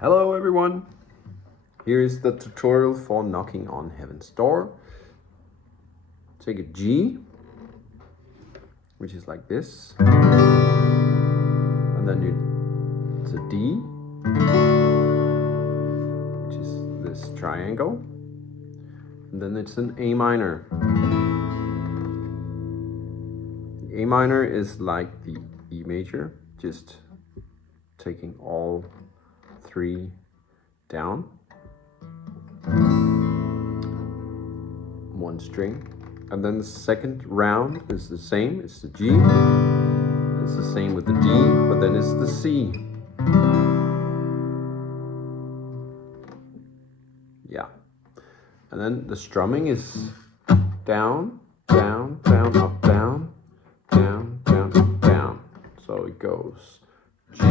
Hello everyone! Here is the tutorial for knocking on heaven's door. Take a G, which is like this, and then it's a D, which is this triangle, and then it's an A minor. The A minor is like the E major, just taking all three down, one string, and then the second round is the same. It's the G, it's the same with the D, but then it's the C. Yeah, and then the strumming is down, down, down, up, down, down, down, up, down. So it goes G,